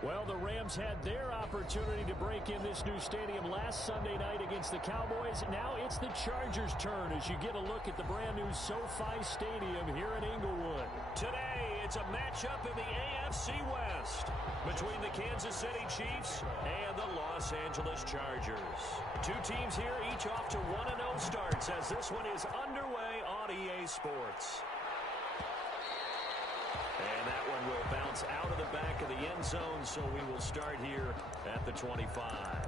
Well, the Rams had their opportunity to break in this new stadium last Sunday night against the Cowboys. Now it's the Chargers' turn as you get a look at the brand-new SoFi Stadium here in Inglewood. Today, it's a matchup in the AFC West between the Kansas City Chiefs and the Los Angeles Chargers. Two teams here, each off to 1-0 starts as this one is underway on EA Sports. And that one will bounce out of the back of the end zone, so we will start here at the 25.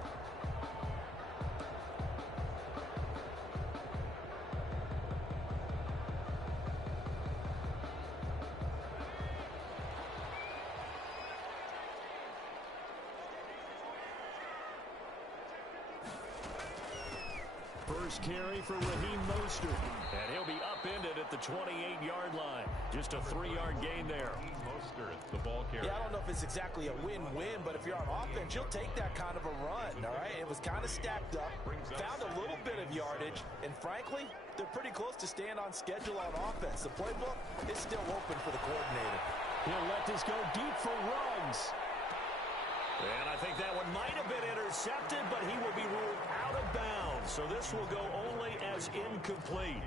First carry for Raheem Mostert. And he'll be upended at the 28-yard line. Just a 3-yard gain there. Mostert, the ball carrier. Yeah, I don't know if it's exactly a win-win, but if you're on offense, you'll take that kind of a run, all right? It was kind of stacked up, found a little bit of yardage, and frankly, they're pretty close to staying on schedule on offense. The playbook is still open for the coordinator. He'll let this go deep for Ruggs. And I think that one might have been intercepted, but he will be ruled out of bounds. So this will go only as incomplete.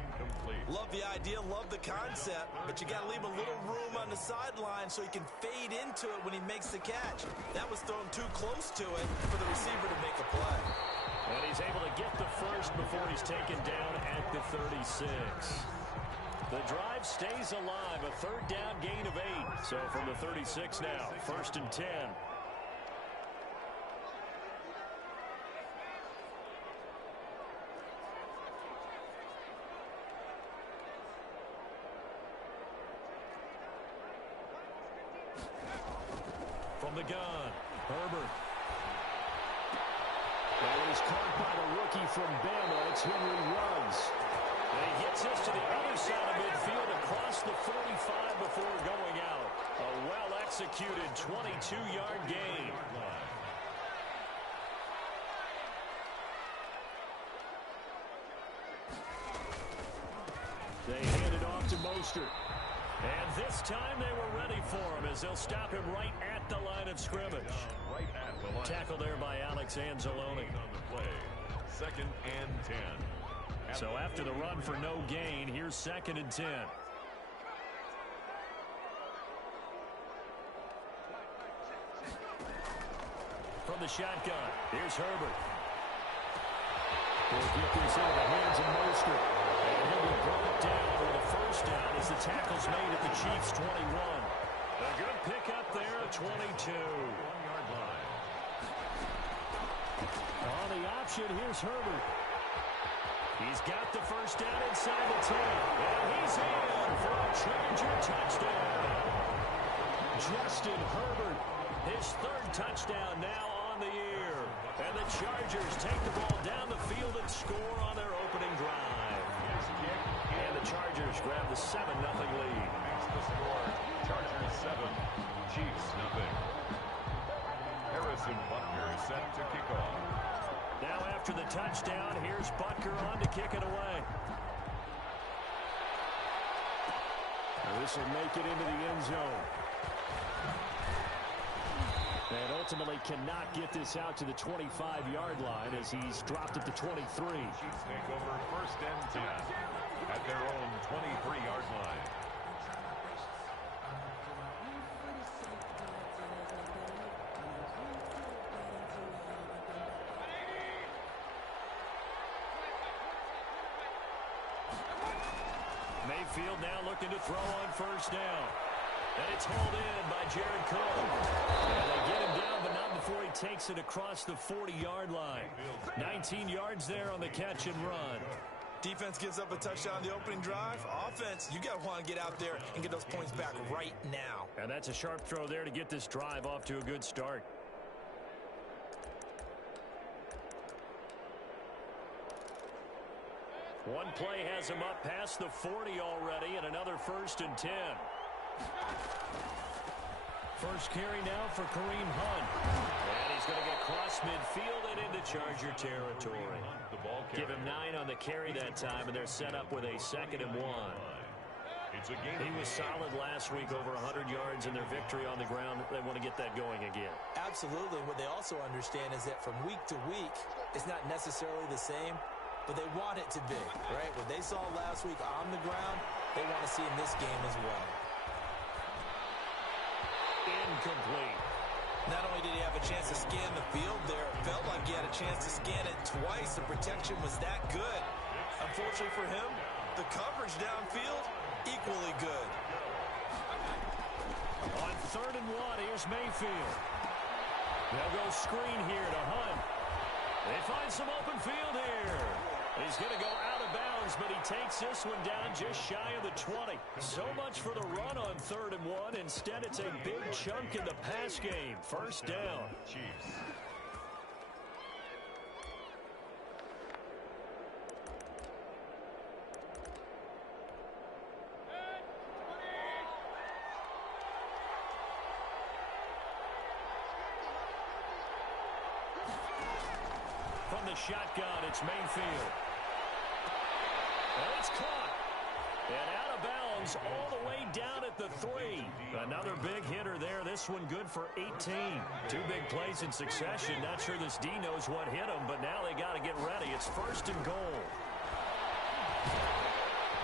Love the idea, love the concept, but you got to leave a little room on the sideline so he can fade into it when he makes the catch. That was thrown too close to it for the receiver to make a play. And he's able to get the first before he's taken down at the 36. The drive stays alive, a third down gain of 8. So from the 36 now, 1st and 10. From the gun, Herbert. Well, he's caught by the rookie from Bama. It's Henry Ruggs. And he gets this to the other side of midfield across the 45 before going out. A well-executed 22-yard gain. They hand it off to Mostert. And this time they were ready for him as they'll stop him right at the line of scrimmage. Right at the line. Tackle there by Alex Anzalone. On the play, 2nd and 10. So after the run for no gain, here's 2nd and 10. From the shotgun, here's Herbert. He'll get this into the hands of Mostert. And he'll be brought down with a first down as the tackle's made at the Chiefs' 21. A good pickup there at 22. 1-yard line. On the option, here's Herbert. He's got the first down inside the 10. And he's in for a Charger touchdown. Justin Herbert, his 3rd touchdown now on the year. And the Chargers take the ball down the field and score on their opening drive. And the Chargers grab the 7-0 lead. Makes the score. Chargers 7, Chiefs 0. Harrison Butker is set to kick off. Now after the touchdown, here's Butker on to kick it away. This will make it into the end zone. And ultimately cannot get this out to the 25-yard line as he's dropped at the 23. Chiefs take over 1st and 10 at their own 23-yard line. Mayfield now looking to throw on 1st down. And it's hauled in by Jared Cook. And they get him down, but not before he takes it across the 40-yard line. 19 yards there on the catch and run. Defense gives up a touchdown on the opening drive. Offense, you got to want to get out there and get those points back right now. And that's a sharp throw there to get this drive off to a good start. One play has him up past the 40 already, and another 1st and 10. First carry now for Kareem Hunt. And he's going to get across midfield and into Charger territory. Give him 9 on the carry that time, and they're set up with a 2nd and 1. It's a game. He was solid last week, over 100 yards in their victory on the ground. They want to get that going again. Absolutely. What they also understand is that from week to week, it's not necessarily the same, but they want it to be, right? What they saw last week on the ground, they want to see in this game as well. Incomplete. Not only did he have a chance to scan the field there, it felt like he had a chance to scan it twice. The protection was that good. Unfortunately for him, the coverage downfield, equally good. On 3rd and 1, here's Mayfield. They'll go screen here to Hunt. They find some open field here. He's going to go out of bounds, but he takes this one down just shy of the 20. So much for the run on 3rd and 1. Instead, it's a big chunk in the pass game. First down. Chiefs. From the shotgun, it's Mayfield. And it's caught. And out of bounds all the way down at the 3. Another big hitter there. This one good for 18. 2 big plays in succession. Not sure this D knows what hit him, but now they got to get ready. It's 1st and goal.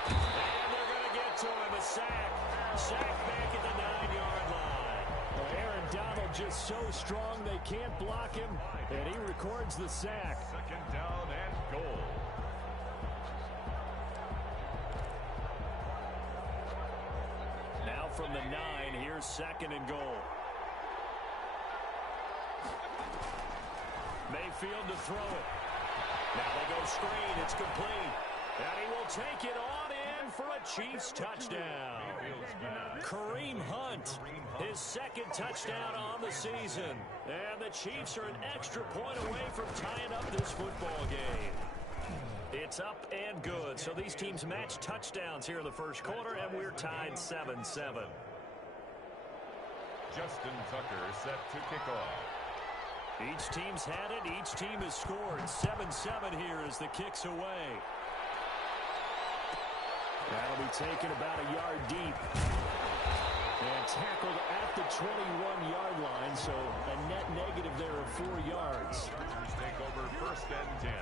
And they're going to get to him. A sack. Sack back at the 9-yard line. Well, Aaron Donald just so strong they can't block him, and he records the sack. 2nd down and goal. Now from the 9, here's 2nd and goal. Mayfield to throw it. Now they go screen. It's complete. And he will take it on in for a Chiefs touchdown. Kareem Hunt, his 2nd touchdown on the season. And the Chiefs are an extra point away from tying up this football game. It's up and good. So these teams match touchdowns here in the 1st quarter, and we're tied 7-7. Justin Tucker set to kick off. Each team's had it. Each team has scored. 7-7 here as the kick's away. That'll be taken about a yard deep. And tackled at the 21-yard line, so a net negative there of 4 yards. Chargers take over 1st and 10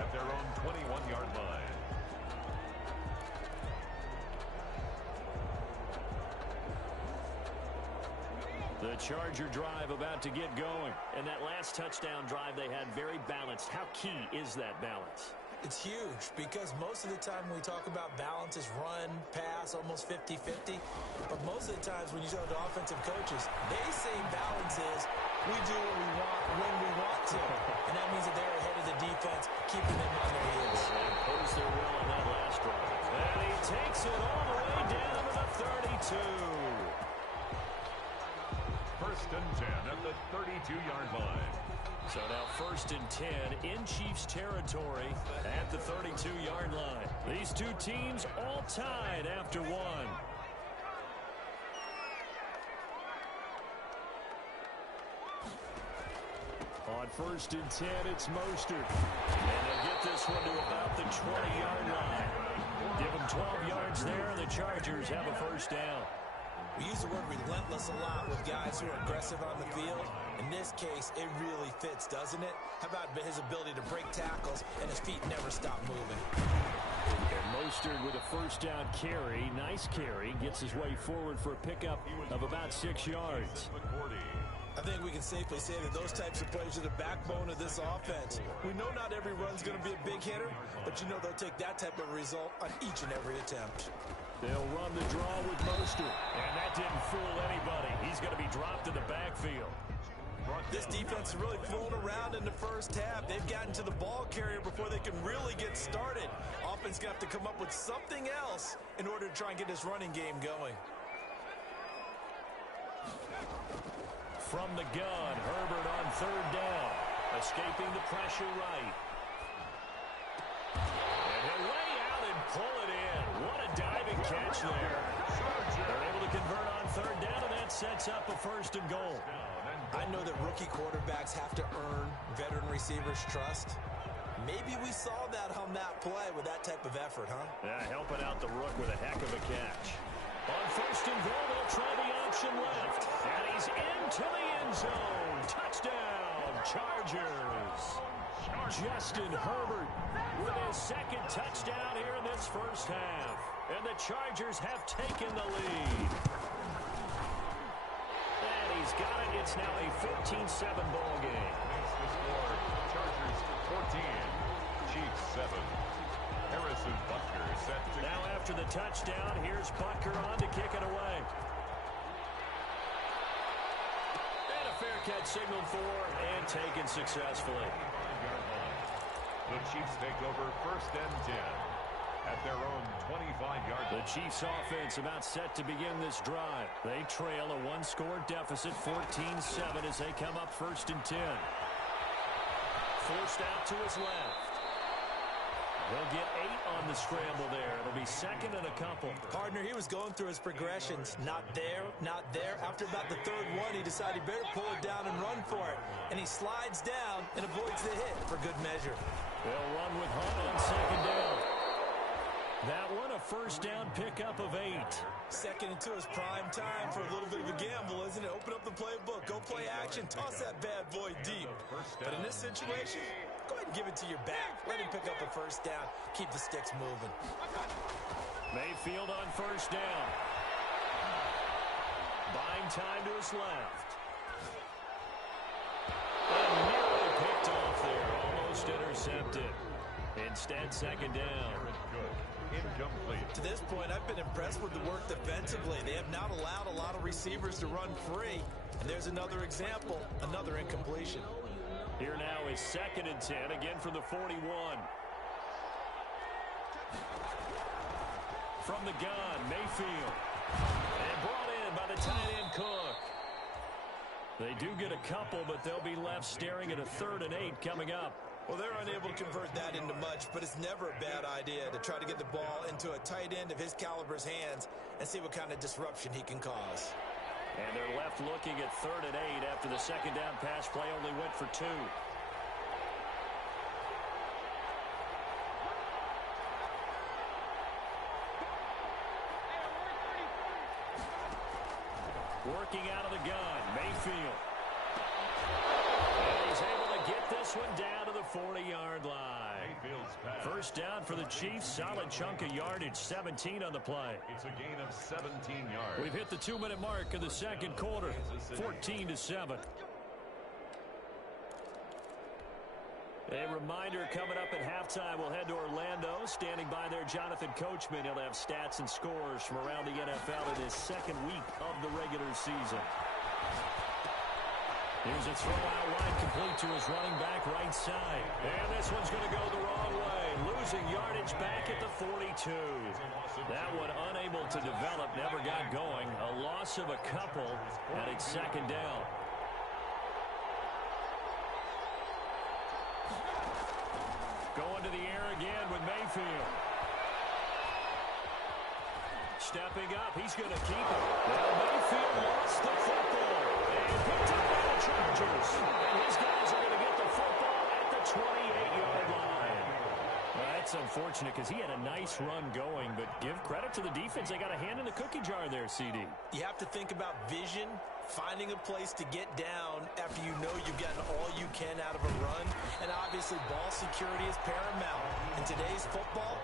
at their own 21-yard line. The Charger drive about to get going. And that last touchdown drive they had very balanced. How key is that balance? It's huge because most of the time when we talk about balance is run, pass, almost 50-50. But most of the times when you talk to offensive coaches, they say balance is we do what we want when we want to. And that means that they're ahead of the defense, keeping them on their heels. They imposed their will on that last drive. And he takes it all the way down to the 32. 1st and 10 at the 32-yard line. So now 1st and 10 in Chiefs territory at the 32-yard line. These two teams all tied after 1. On 1st and 10, it's Mostert. And they'll get this one to about the 20-yard line. Give them 12 yards there, and the Chargers have a 1st down. We use the word relentless a lot with guys who are aggressive on the field. In this case, it really fits, doesn't it? How about his ability to break tackles and his feet never stop moving? And Mostert with a 1st down carry. Nice carry. Gets his way forward for a pickup of about 6 yards. I think we can safely say that those types of plays are the backbone of this offense. We know not every run's going to be a big hitter, but you know they'll take that type of result on each and every attempt. They'll run the draw with Mostert. And that didn't fool anybody. He's going to be dropped in the backfield. This defense is really flown around in the 1st half. They've gotten to the ball carrier before they can really get started. Offense going to have to come up with something else in order to try and get this running game going. From the gun, Herbert on 3rd down. Escaping the pressure right. And he'll lay out and pull it in. What a diving catch there. They're able to convert on 3rd down, and that sets up a 1st and goal. I know that rookie quarterbacks have to earn veteran receivers' trust. Maybe we saw that on that play with that type of effort, huh? Yeah, helping out the rook with a heck of a catch. On first and goal, they'll try the option left. And he's into the end zone. Touchdown, Chargers. Justin Herbert with his second touchdown here in this first half. And the Chargers have taken the lead. And he's got it. It's now a 14-7 ball game. Makes the score. Chargers 14, Chiefs 7. Harrison Butker is set to... Now after the touchdown, here's Butker on to kick it away. And a fair catch signaled for and taken successfully. The Chiefs take over first and 10 at their own 25-yard line. The Chiefs offense about set to begin this drive. They trail a one-score deficit, 14-7, as they come up first and 10. Forced out to his left. They'll get 8 on the scramble there. It'll be second and a couple. Partner, he was going through his progressions. Not there, not there. After about the third one, he decided he better pull it down and run for it. And he slides down and avoids the hit for good measure. They'll run with Hunt on second down. That one a first down pickup of 8. Second into his prime time for a little bit of a gamble, isn't it? Open up the playbook, go play action, toss that bad boy deep. But in this situation, go ahead and give it to your back. Let him pick up a first down. Keep the sticks moving. Mayfield on first down. Buying time to his left. And nearly picked off there. Almost intercepted. Instead, second down. Incomplete. To this point, I've been impressed with the work defensively. They have not allowed a lot of receivers to run free. And there's another example, another incompletion. Here now is second and 10, again from the 41. From the gun, Mayfield. And brought in by the tight end Cook. They do get a couple, but they'll be left staring at a 3rd and 8 coming up. Well, they're unable to convert that into much, but it's never a bad idea to try to get the ball into a tight end of his caliber's hands and see what kind of disruption he can cause. And they're left looking at 3rd and 8 after the second down pass play only went for 2. Working out of the gun, Mayfield. And he's able to get this one down to the 40-yard line. First down for the Chiefs. Solid chunk of yardage, 17 on the play. It's a gain of 17 yards. We've hit the 2-minute mark of the second quarter, 14-7. A reminder coming up at halftime, we'll head to Orlando. Standing by there, Jonathan Coachman. He'll have stats and scores from around the NFL in his second week of the regular season. Here's a throw out wide, complete to his running back right side. And this one's going to go the wrong way. Losing yardage back at the 42. That one unable to develop, never got going. A loss of a couple, and it's second down. Going to the air again with Mayfield. Stepping up, he's going to keep it. Now Mayfield lost the football. And picked up by the Chargers. And his guys are going to get the football at the 28-yard line. Well, that's unfortunate because he had a nice run going, but give credit to the defense. They got a hand in the cookie jar there, CD. You have to think about vision, finding a place to get down after you know you've gotten all you can out of a run. And obviously, ball security is paramount. In today's football,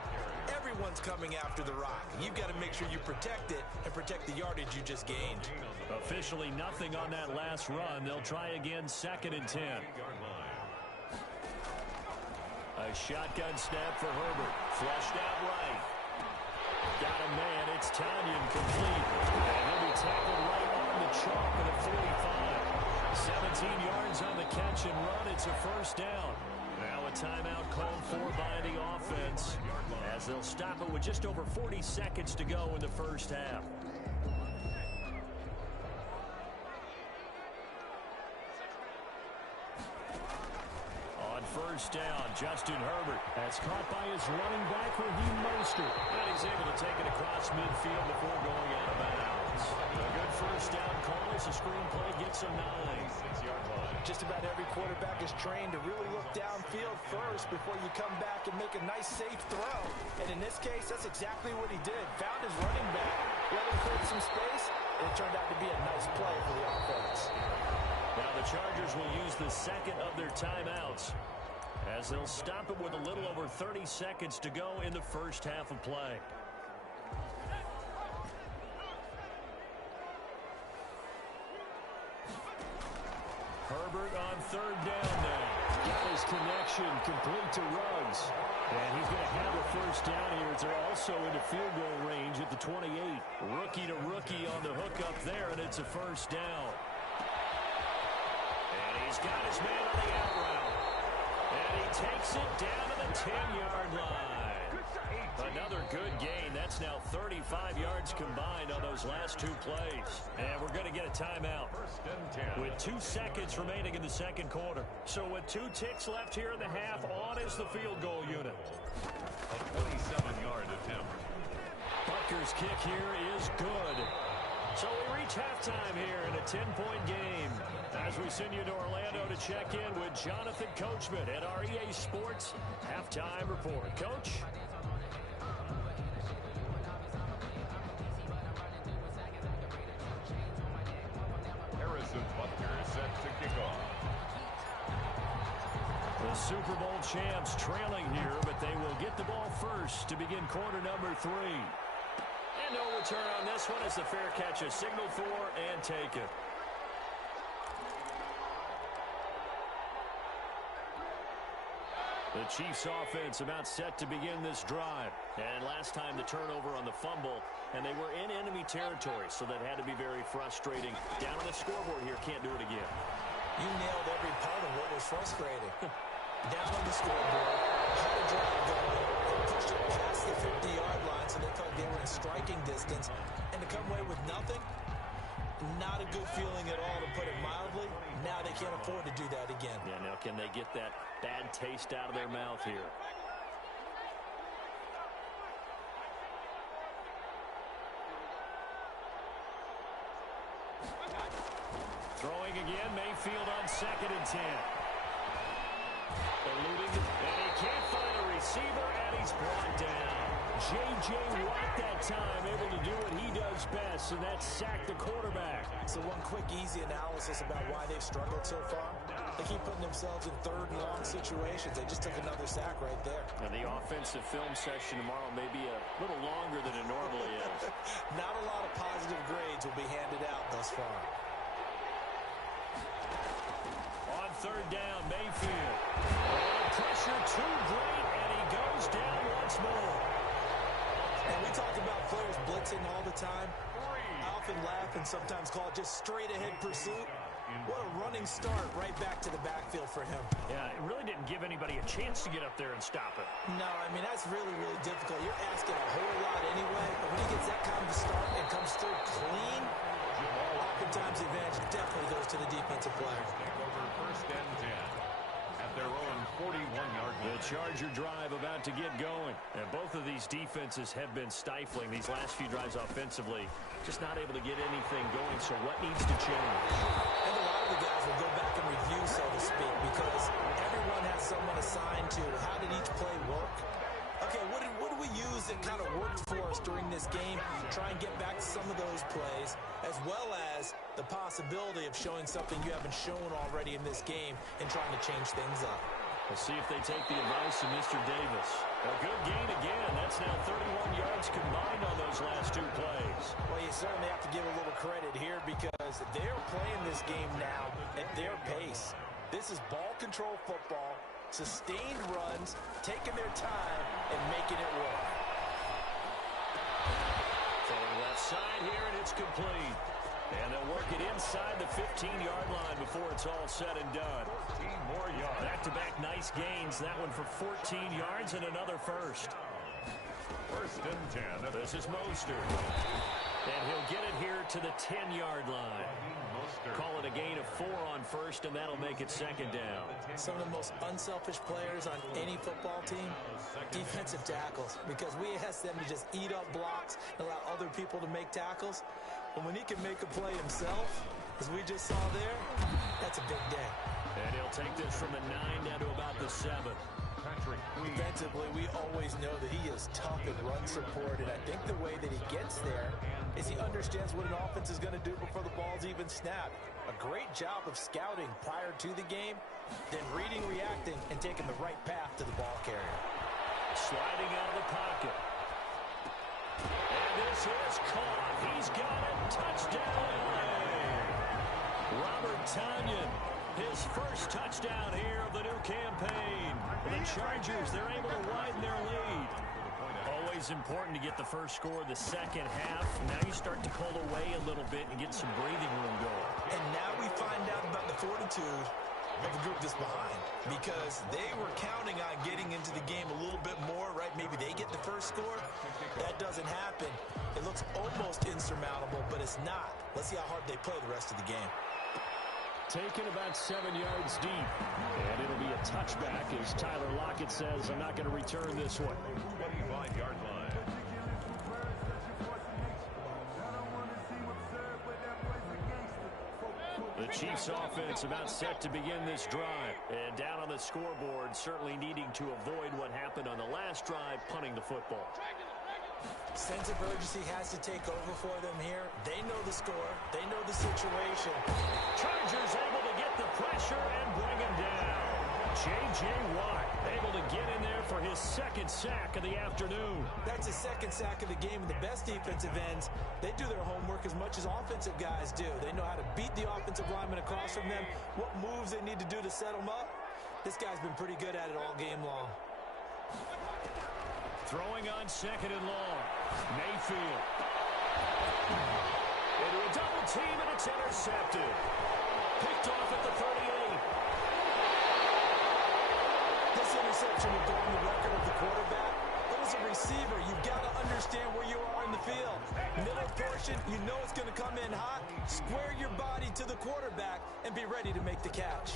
everyone's coming after the rock. You've got to make sure you protect it and protect the yardage you just gained. Officially nothing on that last run. They'll try again, second and 10. A shotgun snap for Herbert. Flushed out right. Got a man. It's Tanyan complete. And he'll be tackled right on the chalk at the 45. 17 yards on the catch and run. It's a first down. Now a timeout called for by the offense as they'll stop it with just over 40 seconds to go in the first half. On first down, Justin Herbert. That's caught by his running back, Raheem Mostert. And he's able to take it across midfield before going out of bounds. A good first down call as the screenplay gets him 9. 6-yard line. just about every quarterback is trained to really look downfield first before you come back and make a nice, safe throw. And in this case, that's exactly what he did. Found his running back, let him create some space, and it turned out to be a nice play for the offense. Now the Chargers will use the second of their timeouts as they'll stop it with a little over 30 seconds to go in the first half of play. Herbert on third down now. Got his connection complete to Ruggs. And he's going to have a first down here as they're also into field goal range at the 28. Rookie to rookie on the hook up there, and it's a first down. And he's got his man on the out route. And he takes it down to the 10-yard line. Another good gain. That's now 35 yards combined on those last two plays. And we're going to get a timeout with 2 seconds remaining in the second quarter. So with 2 ticks left here in the half, on is the field goal unit. A 27-yard attempt. Butker's kick here is good. So we reach halftime here in a 10-point game. As we send you to Orlando to check in with Jonathan Coachman at our EA Sports Halftime Report. Coach? Harrison Butker set to kick off. The Super Bowl champs trailing here, but they will get the ball first to begin quarter number 3. And no return on this one as the fair catch is signaled for and taken. The Chiefs offense about set to begin this drive. And last time the turnover on the fumble, and they were in enemy territory, so that had to be very frustrating. Down on the scoreboard here, can't do it again. You nailed every part of what was frustrating. Down on the scoreboard, had a drive going, and pushed it past the 50-yard line so they felt they were in striking distance. And to come away with nothing, not a good feeling at all, to put it mildly. Now they can't afford to do that again. Yeah, now can they get that bad taste out of their mouth here? Throwing again, Mayfield on 2nd and 10. Eluding, and he can't find a receiver, and he's brought down. J.J. Watt that time, able to do what he does best, and that's sack the quarterback. So one quick, easy analysis about why they've struggled so far. They keep putting themselves in third and long situations. They just took another sack right there. And the offensive film session tomorrow may be a little longer than it normally is. Not a lot of positive grades will be handed out thus far. On third down, Mayfield. Pressure too great, and he goes down once more. And we talk about players blitzing all the time. I often laugh and sometimes call it just straight-ahead pursuit. What a running start right back to the backfield for him. Yeah, it really didn't give anybody a chance to get up there and stop it. No, I mean, that's really, really difficult. You're asking a whole lot anyway, but when he gets that kind of a start and comes through clean, oftentimes the advantage definitely goes to the defensive player. Over 1st and 10 at their own 41-yard line. The Charger drive about to get going. And both of these defenses have been stifling these last few drives offensively. Just not able to get anything going, so what needs to change? And a lot of the guys will go back and review, so to speak, because everyone has someone assigned to how did each play work. Okay, what do we use that kind of worked for us during this game? Try and get back to some of those plays, as well as the possibility of showing something you haven't shown already in this game and trying to change things up. We'll see if they take the advice of Mr. Davis. A good gain again. That's now 31 yards combined on those last two plays. Well, you certainly have to give a little credit here because they're playing this game now at their pace. This is ball control football, sustained runs, taking their time, and making it work. Throwing left side here, and it's complete. And they'll work it inside the 15-yard line before it's all said and done. 14 more yards. Back-to-back nice gains. That one for 14 yards and another first. 1st and 10. This is Mostert. And he'll get it here to the 10-yard line. Call it a gain of 4 on first, and that'll make it 2nd down. Some of the most unselfish players on any football team, defensive tackles, because we ask them to just eat up blocks and allow other people to make tackles. But when he can make a play himself, as we just saw there, that's a big day. And he'll take this from the 9 down to about the 7. Defensively, we always know that he is tough in run support, and I think the way that he gets there is he understands what an offense is going to do before the ball's even snapped. A great job of scouting prior to the game, then reading, reacting, and taking the right path to the ball carrier. Sliding out of the pocket. And this is caught. He's got it. Touchdown, LA. Robert Tonyan, his first touchdown here of the new campaign. The Chargers, they're able to widen their lead. Always important to get the first score the second half. Now you start to pull away a little bit and get some breathing room going. And now we find out about the fortitude of the group that's behind, because they were counting on getting into the game a little bit more, right? Maybe they get the first score. That doesn't happen. It looks almost insurmountable, but it's not. Let's see how hard they play the rest of the game. Taken about 7 yards deep. And it'll be a touchback as Tyler Lockett says, I'm not going to return this one. 25-yard line. The Chiefs offense about set to begin this drive. And down on the scoreboard, certainly needing to avoid what happened on the last drive, punting the football. Sense of urgency has to take over for them here. They know the score. They know the situation. Chargers able to get the pressure and bring him down. J.J. Watt able to get in there for his second sack of the afternoon. That's his second sack of the game. And the best defensive ends, they do their homework as much as offensive guys do. They know how to beat the offensive lineman across from them, what moves they need to do to set them up. This guy's been pretty good at it all game long. Throwing on second and long. Mayfield. Into a double team, and it's intercepted. Picked off at the 38. This interception will go on the record of the quarterback. But as a receiver, you've got to understand where you are in the field. Middle portion, you know it's going to come in hot. Square your body to the quarterback and be ready to make the catch.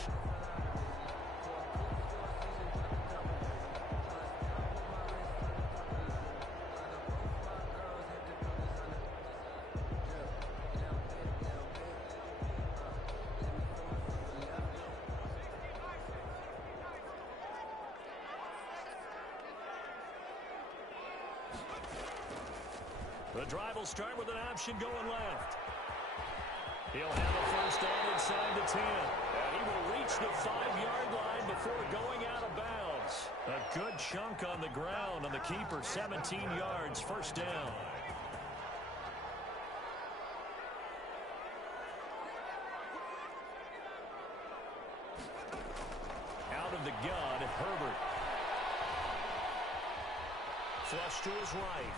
The drive will start with an option going left. He'll have a first down inside the 10. And he will reach the 5-yard line before going out of bounds. A good chunk on the ground on the keeper. 17 yards, first down. Out of the gun, Herbert. Flush to his right.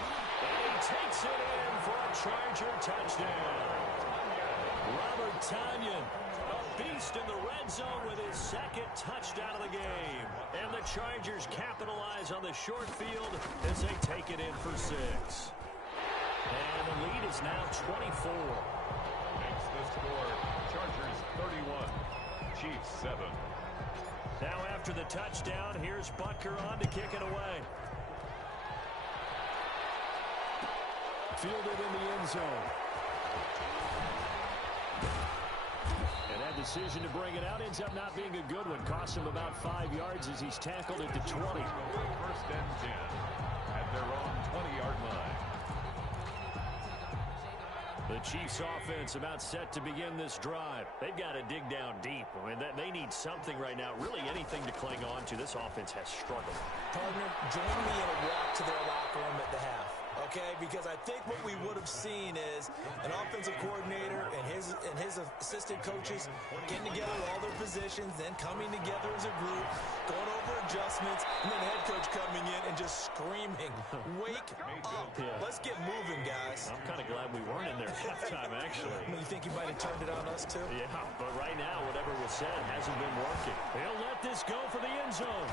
And he takes it in for a Charger touchdown. Robert Tonyan, a beast in the red zone with his second touchdown of the game. And the Chargers capitalize on the short field as they take it in for 6. And the lead is now 24. Makes the score Chargers 31, Chiefs 7. Now after the touchdown, here's Butker on to kick it away. Fielded in the end zone. And that decision to bring it out ends up not being a good one. Costs him about 5 yards as he's tackled at the 20. First and 10 at their own 20-yard line. The Chiefs offense about set to begin this drive. They've got to dig down deep. I mean, they need something right now, really anything to cling on to. This offense has struggled. Partner, join me in a walk to their locker room at the half. Okay, because I think what we would have seen is an offensive coordinator and his assistant coaches getting together all their positions, then coming together as a group, going over adjustments, and then the head coach coming in and just screaming, "Wake up! Yeah. Let's get moving, guys." I'm kind of glad we weren't in there at halftime, actually. You think he might have turned it on us, too? Yeah, but right now, whatever was said hasn't been working. He'll let this go for the end zone.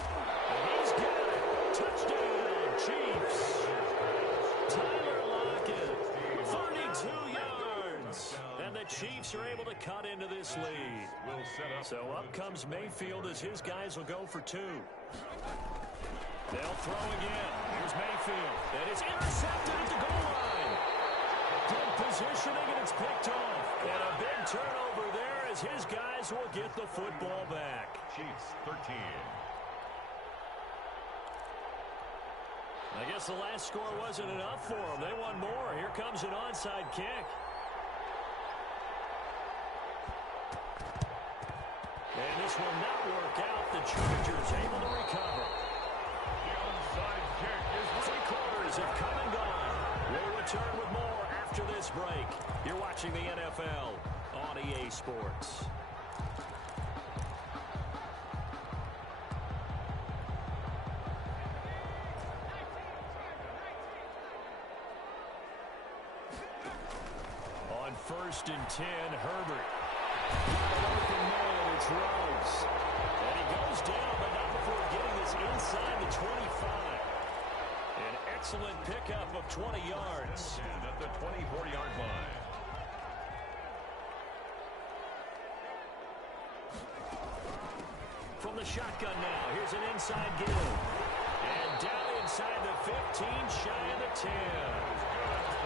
And he's got it. Touchdown, Chiefs. Tyler Lockett, 32 yards. And the Chiefs are able to cut into this lead. So up comes Mayfield as his guys will go for 2. They'll throw again. Here's Mayfield. And it's intercepted at the goal line. Good positioning, and it's picked off. And a big turnover there as his guys will get the football back. Chiefs 13. I guess the last score wasn't enough for them. They want more. Here comes an onside kick. And this will not work out. The Chargers able to recover. The onside kick is 3/4 have come and gone. We'll return with more after this break. You're watching the NFL on EA Sports. On 1st and 10, Herbert. Open man, it's Rose. And he goes down, but not before getting this inside the 25. An excellent pickup of 20 yards. And at the 24-yard line. From the shotgun now, here's an inside give. And down inside the 15, shy of the 10.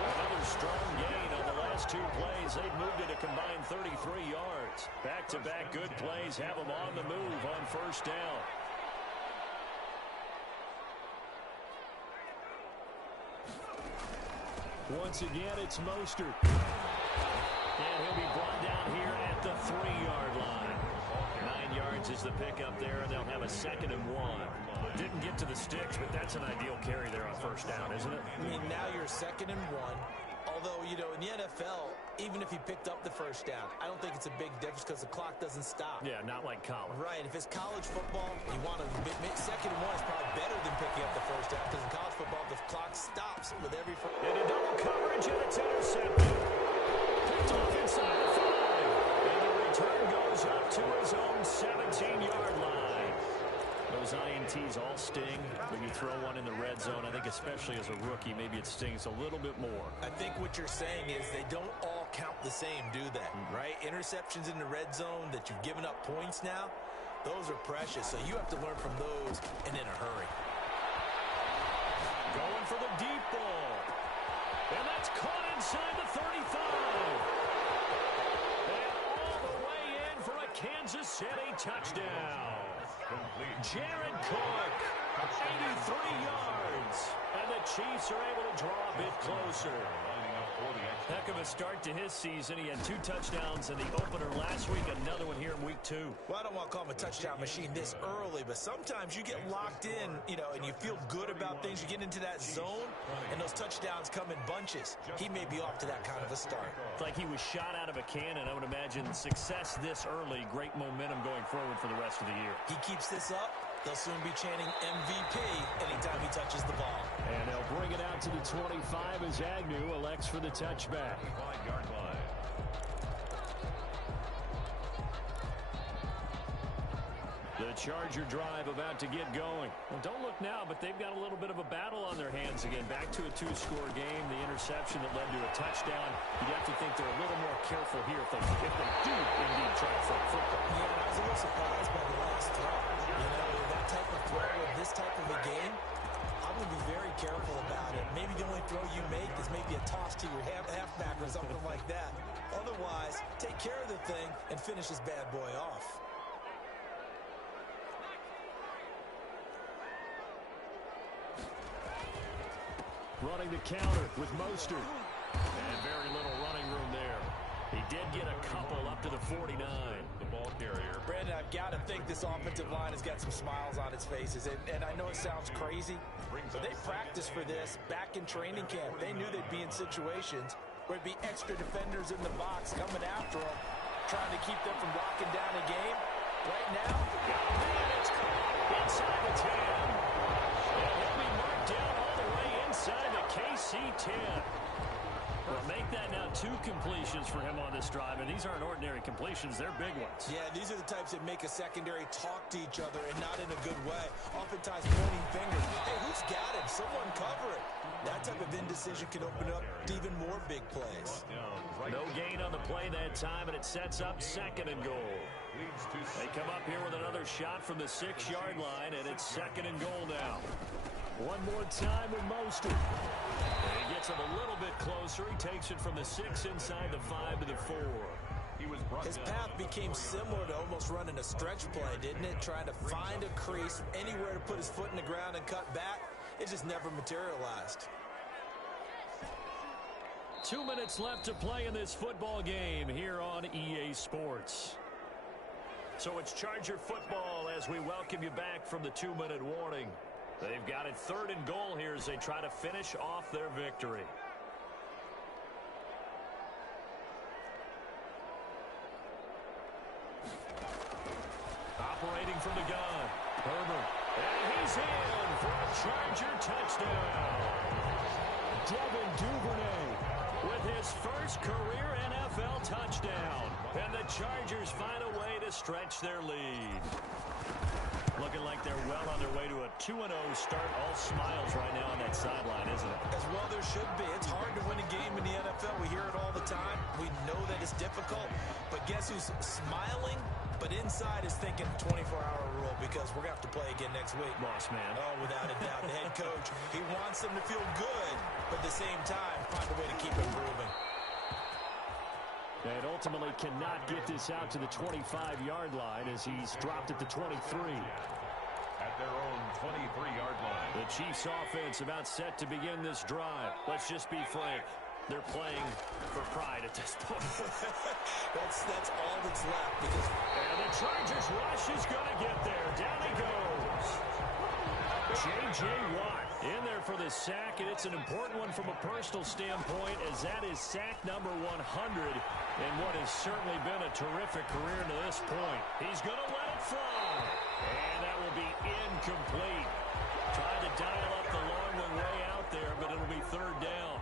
Another strong gain on the last 2 plays. They've moved it a combined 33 yards. Back-to-back good plays have them on the move on 1st down. Once again, it's Mostert. And he'll be brought down here at the 3-yard line. 9 yards is the pickup there, and they'll have a 2nd and 1. Didn't get to the sticks, but that's an ideal carry there on 1st down, isn't it? I mean, now you're 2nd and 1. Although, you know, in the NFL, even if he picked up the 1st down, I don't think it's a big difference because the clock doesn't stop. Yeah, not like college. Right. If it's college football, you want to 2nd and 1 is probably better than picking up the 1st down because in college football, the clock stops with every first. And a double coverage, and it's intercepted. Picked off inside the 5. And the return goes up to his own 17-yard line. Those INTs all sting when you throw one in the red zone. I think especially as a rookie, maybe it stings a little bit more. I think what you're saying is they don't all count the same, do they? Right? Interceptions in the red zone that you've given up points now, those are precious. So you have to learn from those and in a hurry. Going for the deep ball. And that's caught inside the 35. And all the way in for a Kansas City touchdown. Jared Cook, 83 yards. And the Chiefs are able to draw a bit closer. Heck of a start to his season. He had 2 touchdowns in the opener last week, another one here in week 2. Well, I don't want to call him a touchdown machine this early, but sometimes you get locked in, you know, and you feel good about things. You get into that zone, and those touchdowns come in bunches. He may be off to that kind of a start. It's like he was shot out of a cannon. I would imagine success this early, great momentum going forward for the rest of the year. He keeps this up, they'll soon be chanting MVP anytime he touches the ball. And they'll bring it out to the 25 as Agnew elects for the touchback. 5-yard line. The Charger drive about to get going. Well, don't look now, but they've got a little bit of a battle on their hands again. Back to a 2-score game. The interception that led to a touchdown. You'd have to think they're a little more careful here if they do indeed try to flip football. Yeah, I was a little surprised by the last throw. You know, that type of throw with this type of a game, I'm going to be very careful about it. Maybe the only throw you make is maybe a toss to your halfback or something like that. Otherwise, take care of the thing and finish this bad boy off. Running the counter with Mostert. And very little running room there. He did get a couple up to the 49. The ball carrier. Brandon, I've got to think this offensive line has got some smiles on its faces. And I know it sounds crazy, but they practiced for this back in training camp. They knew they'd be in situations where it'd be extra defenders in the box coming after them, trying to keep them from locking down a game. Right now, it's caught inside the 10. And he'll be marked down all the way inside the KC 10. Well, make that now 2 completions for him on this drive, and these aren't ordinary completions. They're big ones. Yeah, these are the types that make a secondary talk to each other and not in a good way. Oftentimes pointing fingers. Hey, who's got him? Someone cover it. That type of indecision can open up to even more big plays. No gain on the play that time, and it sets up 2nd and goal. They come up here with another shot from the 6-yard line, and it's 2nd and goal now. One more time with Mostert. And he gets him a little bit closer. He takes it from the 6 inside the 5 to the 4. His path became similar to almost running a stretch play, didn't it? Trying to find a crease, anywhere to put his foot in the ground and cut back. It just never materialized. 2 minutes left to play in this football game here on EA Sports. So it's Charger football as we welcome you back from the 2-minute warning. They've got it 3rd and goal here as they try to finish off their victory. Operating from the gun, Herbert. And he's in for a Charger touchdown. Devin Duvernay with his first career NFL touchdown. And the Chargers find a way to stretch their lead. Looking like they're well on their way to a 2-0 start. All smiles right now on that sideline, isn't it? As well there should be. It's hard to win a game in the NFL. We hear it all the time. We know that it's difficult. But guess who's smiling? But inside is thinking 24-hour rule because we're going to have to play again next week. Boss man. Oh, without a doubt. The head coach, he wants them to feel good, but at the same time, find a way to keep improving. And ultimately cannot get this out to the 25-yard line as he's dropped at the 23. At their own 23-yard line. The Chiefs offense about set to begin this drive. Let's just be frank. They're playing for pride at this point. that's all that's left. And the Chargers rush is going to get there. Down he goes. J.J. Watt in there for the sack, and it's an important one from a personal standpoint as that is sack number 100 in what has certainly been a terrific career to this point. He's going to let it fly, and that will be incomplete. Trying to dial up the long one way out there, but it'll be 3rd down.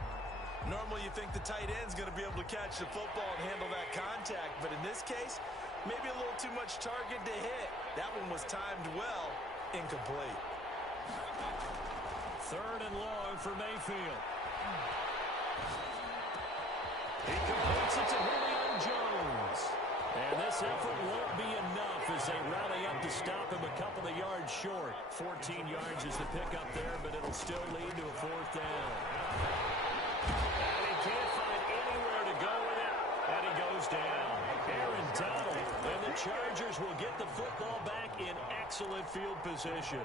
Normally you think the tight end's going to be able to catch the football and handle that contact, but in this case, maybe a little too much target to hit. That one was timed well, incomplete. 3rd and long for Mayfield. He completes it to Julio Jones. And this effort won't be enough as they rally up to stop him a couple of yards short. 14 yards is the pickup there, but it'll still lead to a 4th down. And he can't find anywhere to go with it, and he goes down. Aaron Donald, and the Chargers will get the football back in excellent field position.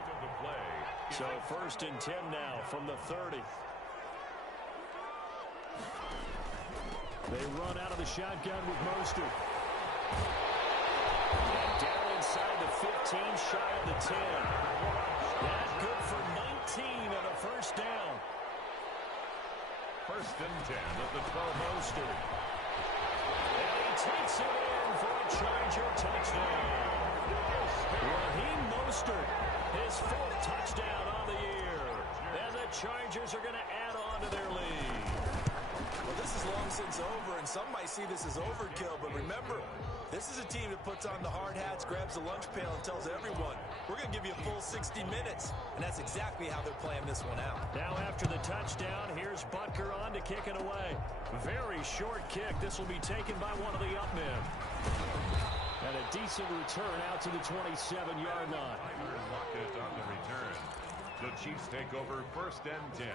So 1st and 10 now from the 30. They run out of the shotgun with Mostert. And down inside the 15, shy of the 10. That good for 19 and a 1st down. 1st and 10 at the 12. Mostert. And he takes it in for a Charger touchdown. Raheem Mostert, his 4th touchdown on the year. And the Chargers are going to add on to their lead. Well, this is long since over, and some might see this as overkill, but remember, this is a team that puts on the hard hats, grabs the lunch pail, and tells everyone, we're going to give you a full 60 minutes, and that's exactly how they're playing this one out. Now after the touchdown, here's Butker on to kick it away. Very short kick. This will be taken by one of the up men. And a decent return out to the 27-yard line. Lockett on the return. The Chiefs take over 1st and 10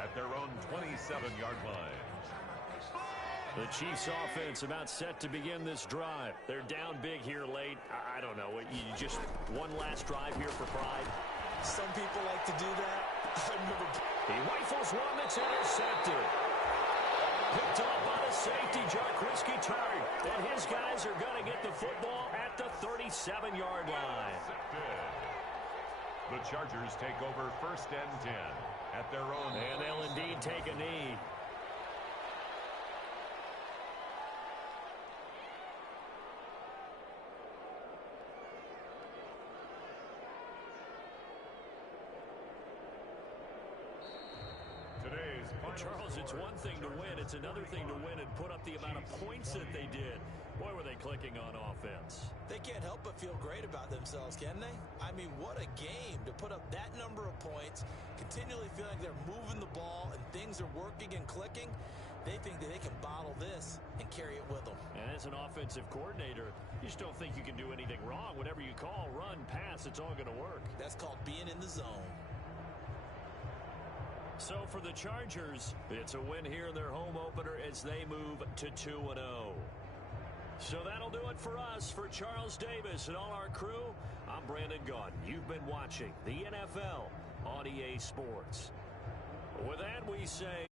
at their own 27-yard line. The Chiefs offense about set to begin this drive. They're down big here late. I don't know. You just one last drive here for pride. Some people like to do that. He rifles one that's intercepted. Picked off by the safety, Jaquiski Tartt. And his guys are going to get the football at the 37-yard line. The Chargers take over 1st and 10 at their own. And they'll indeed take a knee. Charles, it's one thing to win. It's another thing to win and put up the amount of points that they did. Boy, were they clicking on offense. They can't help but feel great about themselves, can they? I mean, what a game to put up that number of points, continually feeling like they're moving the ball and things are working and clicking. They think that they can bottle this and carry it with them. And as an offensive coordinator, you just don't think you can do anything wrong. Whatever you call, run, pass, it's all going to work. That's called being in the zone. So for the Chargers, it's a win here in their home opener as they move to 2-0. So that'll do it for us. For Charles Davis and all our crew, I'm Brandon Gaudin. You've been watching the NFL on EA Sports. With that, we say...